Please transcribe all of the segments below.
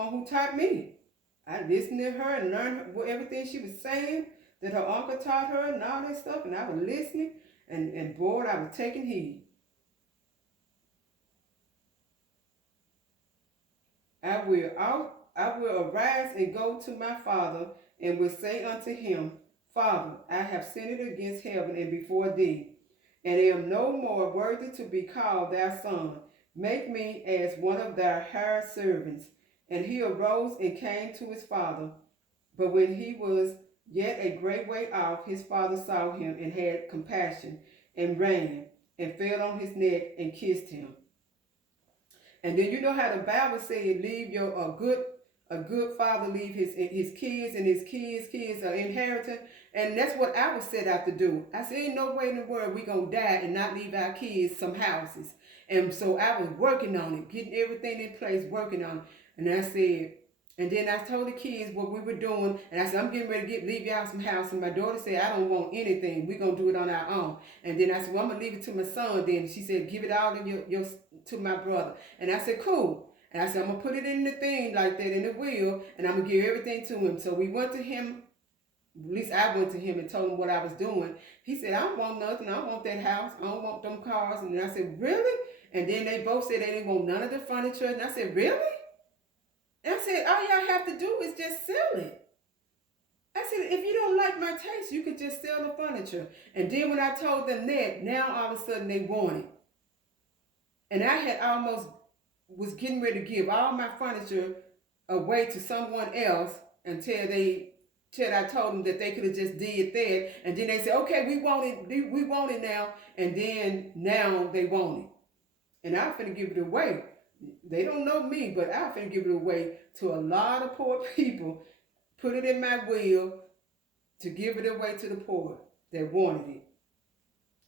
one who taught me. I listened to her and learned everything she was saying that her uncle taught her and all that stuff, and I was listening, and boy, I was taking heed. I will arise and go to my father, and will say unto him, Father, I have sinned against heaven and before thee, and am no more worthy to be called thy son. Make me as one of thy hired servants. And he arose and came to his father. But when he was yet a great way off, his father saw him and had compassion, and ran and fell on his neck and kissed him. And then you know how the Bible said, leave your a good father leave his kids and his kids are inheritance. And that's what I was set out to do. I said, ain't no way in the world we gonna die and not leave our kids some houses. And so I was working on it, getting everything in place, working on it. And I said, and then I told the kids what we were doing, and I said, I'm getting ready to leave y'all some house. And my daughter said, I don't want anything. We're going to do it on our own. And then I said, well, I'm going to leave it to my son then. She said, give it all to my brother. And I said, cool. And I said, I'm going to put it in the thing like that, in the wheel, and I'm going to give everything to him. So we went to him, at least I went to him and told him what I was doing. He said, I don't want nothing. I don't want that house. I don't want them cars. And I said, really? And then they both said they didn't want none of the furniture. And I said, really? And I said, all y'all have to do is just sell it. I said, if you don't like my taste, you could just sell the furniture. And then when I told them that, now all of a sudden they want it. And I had almost was getting ready to give all my furniture away to someone else until I told them that they could have just did that. And then they said, okay, we want it now. And then now they want it. And I'm finna give it away. They don't know me, but I'm finna give it away to a lot of poor people. Put it in my will to give it away to the poor that wanted it.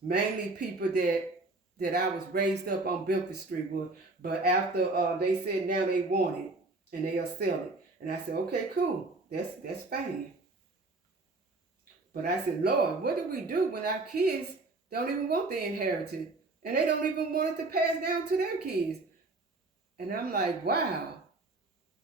Mainly people that I was raised up on Bedford Street with. But after they said now they want it and they'll sell it. And I said, okay, cool. That's fine. But I said, Lord, what do we do when our kids don't even want the inheritance? And they don't even want it to pass down to their kids. And I'm like, wow,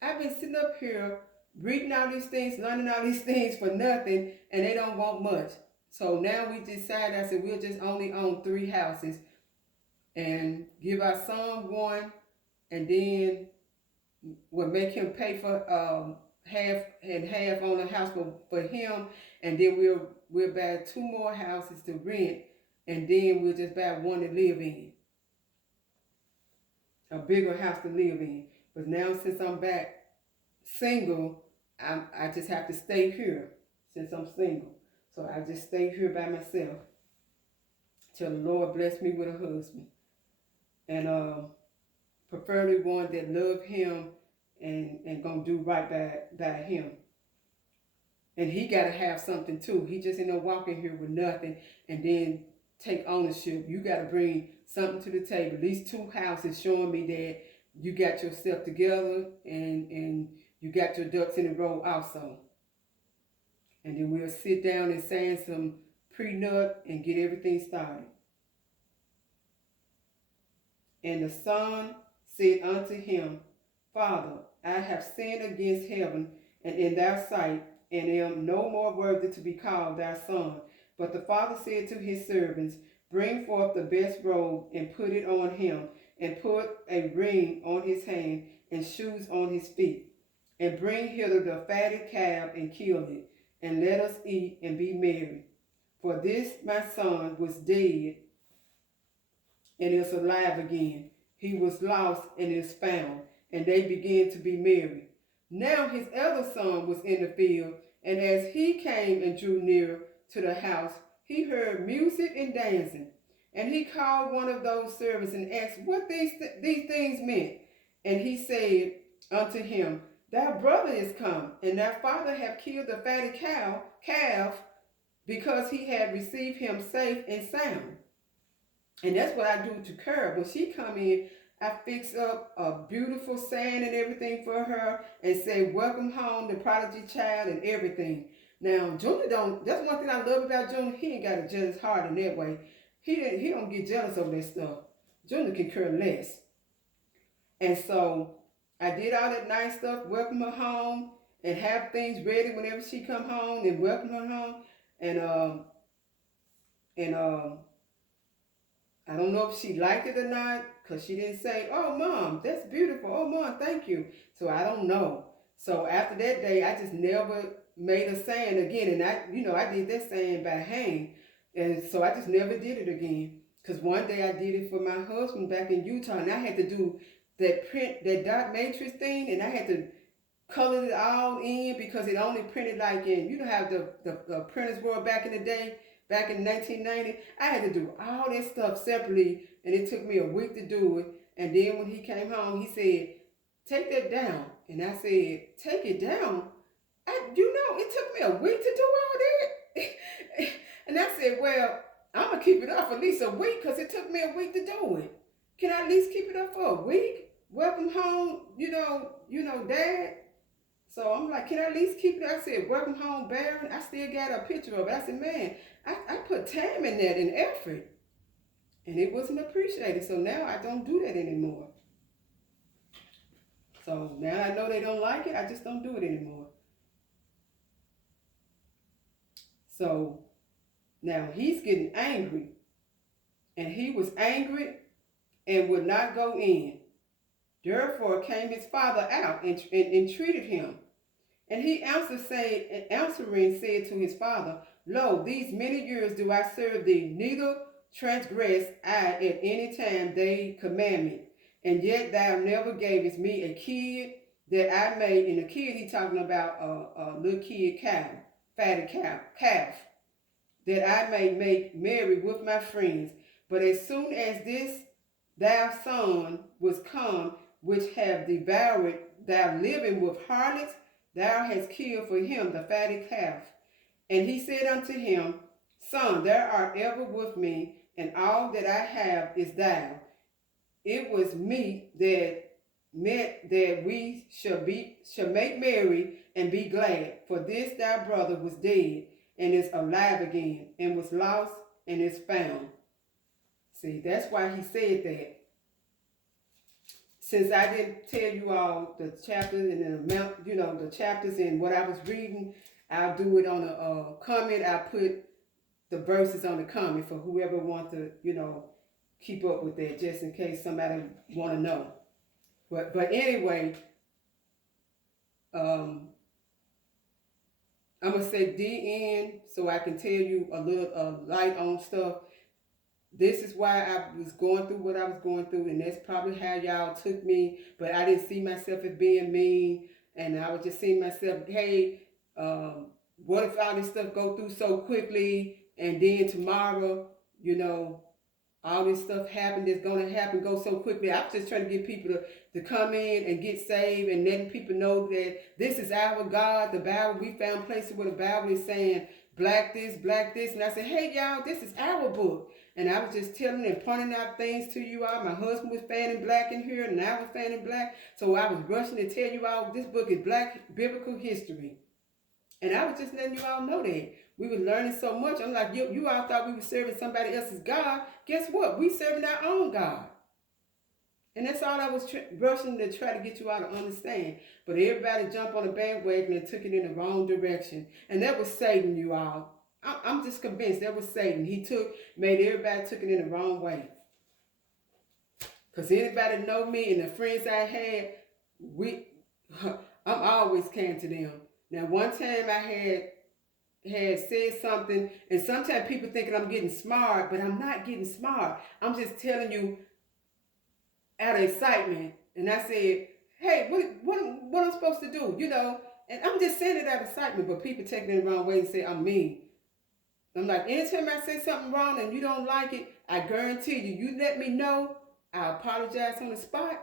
I've been sitting up here reading all these things, learning all these things for nothing, and they don't want much. So now we decided, I said, we'll just only own 3 houses and give our son one, and then we'll make him pay for half and half on the house for him, and then we'll buy 2 more houses to rent, and then we'll just buy one to live in. A bigger house to live in. But now since I'm back single, I just have to stay here since I'm single. So I just stay here by myself till the Lord bless me with a husband. And preferably one that love him and gonna do right by him. And he gotta have something too. He just ain't no walking here with nothing and then take ownership. You gotta bring something to the table. These 2 houses showing me that you got yourself together and you got your ducks in a row also. And then we'll sit down and sign some prenup and get everything started. And the son said unto him, Father, I have sinned against heaven and in thy sight, and am no more worthy to be called thy son. But the father said to his servants, Bring forth the best robe and put it on him, and put a ring on his hand and shoes on his feet. And bring hither the fatted calf and kill it, and let us eat and be merry. For this my son was dead and is alive again. He was lost and is found. And they began to be merry. Now his elder son was in the field, and as he came and drew near to the house, he heard music and dancing. And he called one of those servants and asked what these things meant. And he said unto him, Thy brother is come, and thy father hath killed the fatted calf, because he had received him safe and sound. And that's what I do to Carol. When she come in, I fix up a beautiful saying and everything for her and say, welcome home, the prodigy child and everything. Now, Junior that's one thing I love about Junior. He ain't got a jealous heart in that way. He don't get jealous over that stuff. Junior can care less. And so I did all that nice stuff, welcome her home, and have things ready whenever she come home, and welcome her home. And and I don't know if she liked it or not, because she didn't say, "Oh, mom, that's beautiful. Oh, mom, thank you." So I don't know. So after that day, I just never made a saying again, and I did that saying by hand, and so I just never did it again. Because one day I did it for my husband back in Utah, and I had to do that dot matrix thing, and I had to colored it all in because it only printed like in, how the printers were back in the day, back in 1990. I had to do all that stuff separately, and it took me a week to do it. And then when he came home, he said, "Take that down." And I said, "Take it down?" It took me a week to do all that. And I said, "Well, I'm going to keep it up for at least a week because it took me a week to do it. Can I at least keep it up for a week? Welcome home, Dad." So I'm like, "Can I at least keep it?" I said, "Welcome home, Baron." I still got a picture of it. I said, "Man, I put time in that and effort." And it wasn't appreciated. So now I don't do that anymore. So now I know they don't like it. I just don't do it anymore. So now he's getting angry. And he was angry and would not go in. Therefore came his father out and entreated him. And he answering said to his father, "Lo, these many years do I serve thee, neither transgress I at any time thy commandment. And yet thou never gavest me a kid that I may," and a kid he talking about a little kid cow, fatted calf, "that I may make merry with my friends. But as soon as this thy son was come, which have devoured thou living with harlots, thou hast killed for him the fatted calf." And he said unto him, "Son, thou art ever with me, and all that I have is thou. It was meet that meant that we shall make merry and be glad. For this thy brother was dead and is alive again, and was lost and is found." See, that's why he said that. Since I didn't tell you all the chapters and the amount, the chapters and what I was reading, I'll do it on a comment. I'll put the verses on the comment for whoever wants to, keep up with that, just in case somebody want to know. But anyway, I'm gonna say the end so I can tell you a little light on stuff. This is why I was going through what I was going through, and that's probably how y'all took me. But I didn't see myself as being mean, and I was just seeing myself, hey, what if all this stuff go through so quickly, and then tomorrow, all this stuff happened that's going to happen go so quickly. I was just trying to get people to come in and get saved, and letting people know that this is our God. The Bible, we found places where the Bible is saying black this, and I said, hey y'all, this is our book. And I was just telling and pointing out things to you all. My husband was fanning black in here, and I was fanning black. So I was rushing to tell you all this book is black biblical history. And I was just letting you all know that. We were learning so much. I'm like, you all thought we were serving somebody else's God. Guess what? We serving our own God. And that's all I was rushing to try to get you all to understand. But everybody jumped on the bandwagon and took it in the wrong direction. And that was Satan, you all. I'm just convinced that was Satan. He made everybody took it in the wrong way. Because anybody know me and the friends I had, I'm always kind to them. Now, one time I had said something, and sometimes people thinking I'm getting smart, but I'm not getting smart. I'm just telling you out of excitement. And I said, hey, what I'm supposed to do, And I'm just saying it out of excitement, but people take it in the wrong way and say I'm mean. I'm like, anytime I say something wrong and you don't like it, I guarantee you let me know, I apologize on the spot,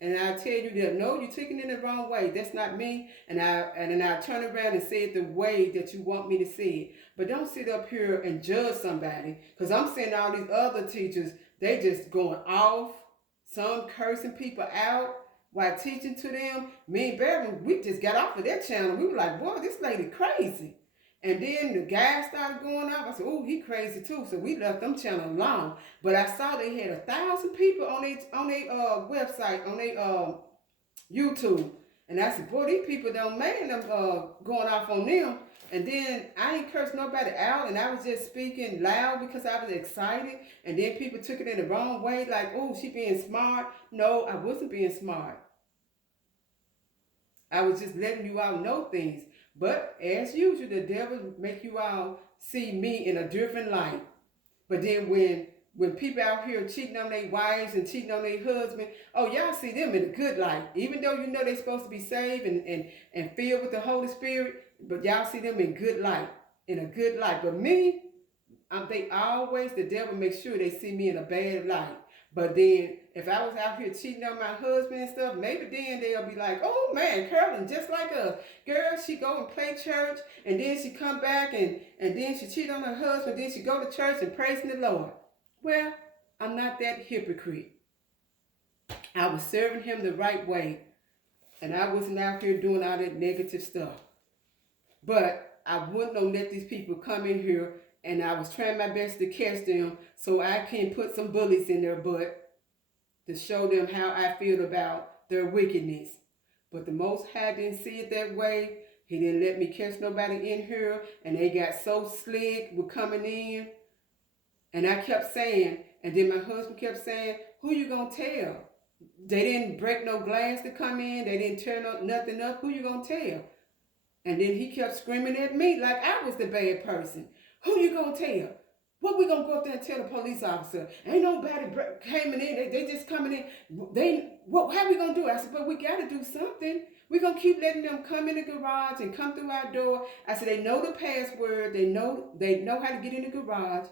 and I tell you that no, you're taking it in the wrong way. That's not me. And then I turn around and say it the way that you want me to say it. But don't sit up here and judge somebody, because I'm seeing all these other teachers, they just going off, some cursing people out while teaching to them. Me and Barry, we just got off of that channel. We were like, boy, this lady crazy. And then the guy started going off. I said, oh, he crazy too. So we left them channel alone. But I saw they had 1,000 people on their website, on their YouTube. And I said, boy, these people don't man them going off on them. And then I ain't cursed nobody out, and I was just speaking loud because I was excited. And then people took it in the wrong way, like, oh, she being smart. No, I wasn't being smart. I was just letting you all know things. But as usual, the devil make you all see me in a different light. But then when people out here cheating on their wives and cheating on their husband, oh, y'all see them in a good light. Even though you know they're supposed to be saved and filled with the Holy Spirit, but y'all see them in good light, in a good light. But me, they always, the devil makes sure they see me in a bad light. But then if I was out here cheating on my husband and stuff, maybe then they'll be like, oh man, Karolyn, just like us. Girl, she go and play church, and then she come back and then she cheat on her husband, then she go to church and praising the Lord. Well, I'm not that hypocrite. I was serving him the right way, and I wasn't out here doing all that negative stuff. But I wouldn't let these people come in here, and I was trying my best to catch them so I can put some bullets in their butt to show them how I feel about their wickedness. But the Most High didn't see it that way. He didn't let me catch nobody in here, and they got so slick with coming in. And I kept saying, and then my husband kept saying, who you gonna tell? They didn't break no glass to come in. They didn't tear nothing up. Who you gonna tell? And then he kept screaming at me like I was the bad person. Who you gonna tell? What we gonna go up there and tell the police officer? Ain't nobody coming in. They just coming in. How we gonna do it? I said, but we gotta do something. We gonna keep letting them come in the garage and come through our door. I said, they know the password. They know how to get in the garage.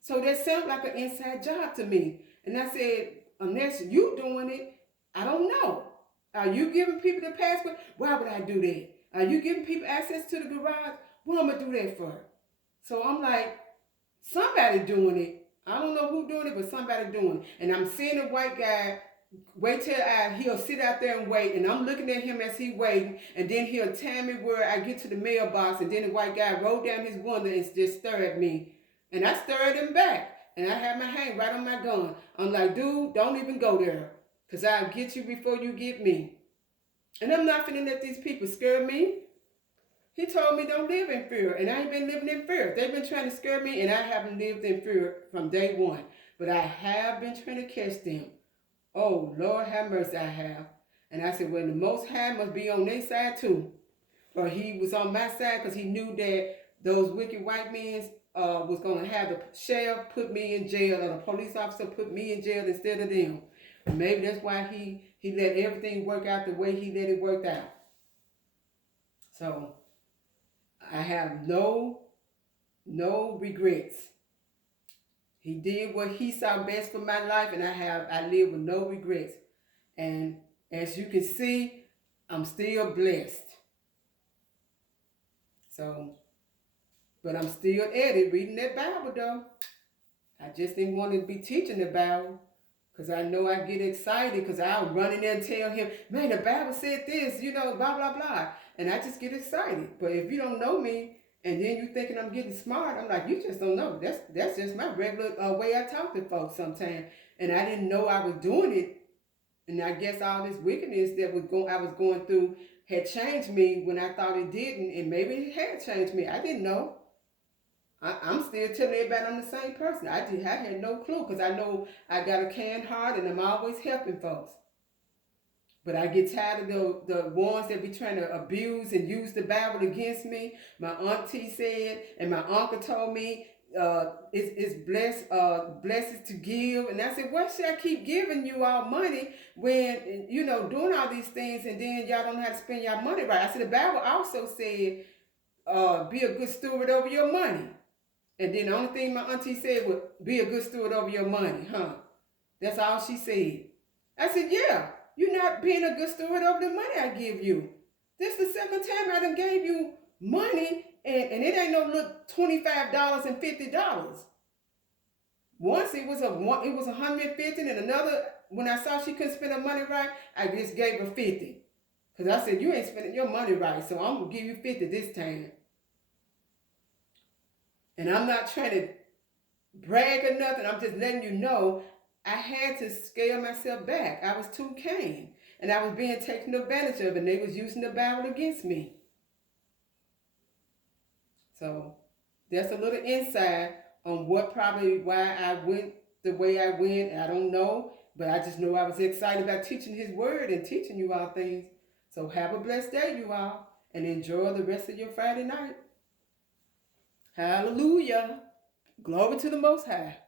So that sounds like an inside job to me. And I said, unless you doing it, I don't know. Are you giving people the password? Why would I do that? Are you giving people access to the garage? What am I do that for? So I'm like, somebody doing it. I don't know who doing it, but somebody doing it. And I'm seeing a white guy wait till he'll sit out there and wait, and I'm looking at him as he waiting, and then he'll tell me where I get to the mailbox, and then the white guy rolled down his window and just stared at me. And I stared him back, and I had my hand right on my gun. I'm like, dude, don't even go there, because I'll get you before you get me. And I'm not finna let these people scare me. He told me don't live in fear, and I ain't been living in fear. They've been trying to scare me, and I haven't lived in fear from day one. But I have been trying to catch them. Oh, Lord have mercy, I have. And I said, well, the Most High must be on their side too. Or he was on my side because he knew that those wicked white men was going to have the sheriff put me in jail, or the police officer put me in jail instead of them. And maybe that's why he let everything work out the way he let it work out. So I have no regrets. He did what he saw best for my life, and I live with no regrets. And as you can see, I'm still blessed. So, but I'm still at it, reading that Bible though. I just didn't want to be teaching the Bible, because I know I get excited, because I'll run in there and tell him, man, the Bible said this, blah, blah, blah. And I just get excited. But if you don't know me, and then you thinking I'm getting smart, I'm like, you just don't know. That's just my regular way I talk to folks sometimes. And I didn't know I was doing it. And I guess all this wickedness that I was going through had changed me when I thought it didn't. And maybe it had changed me. I didn't know. I'm still telling everybody I'm the same person. I had no clue, because I know I got a kind heart and I'm always helping folks. But I get tired of the ones that be trying to abuse and use the Bible against me. My auntie said, and my uncle told me, it's blessed to give. And I said, why should I keep giving you all money when, doing all these things, and then y'all don't know how to spend your money right? I said, the Bible also said, be a good steward over your money. And then the only thing my auntie said was, be a good steward over your money, huh? That's all she said. I said, yeah. You're not being a good steward over the money I give you. This is the second time I done gave you money, and it ain't no little $25 and $50. Once it was $150, and another, when I saw she couldn't spend her money right, I just gave her $50. Because I said, you ain't spending your money right, so I'm going to give you $50 this time. And I'm not trying to brag or nothing. I'm just letting you know I had to scale myself back. I was too kind. and I was being taken advantage of, and they was using the Bible against me. So that's a little insight on what probably why I went the way I went. I don't know, but I just know I was excited about teaching His Word and teaching you all things. So have a blessed day, you all, and enjoy the rest of your Friday night. Hallelujah. Glory to the Most High.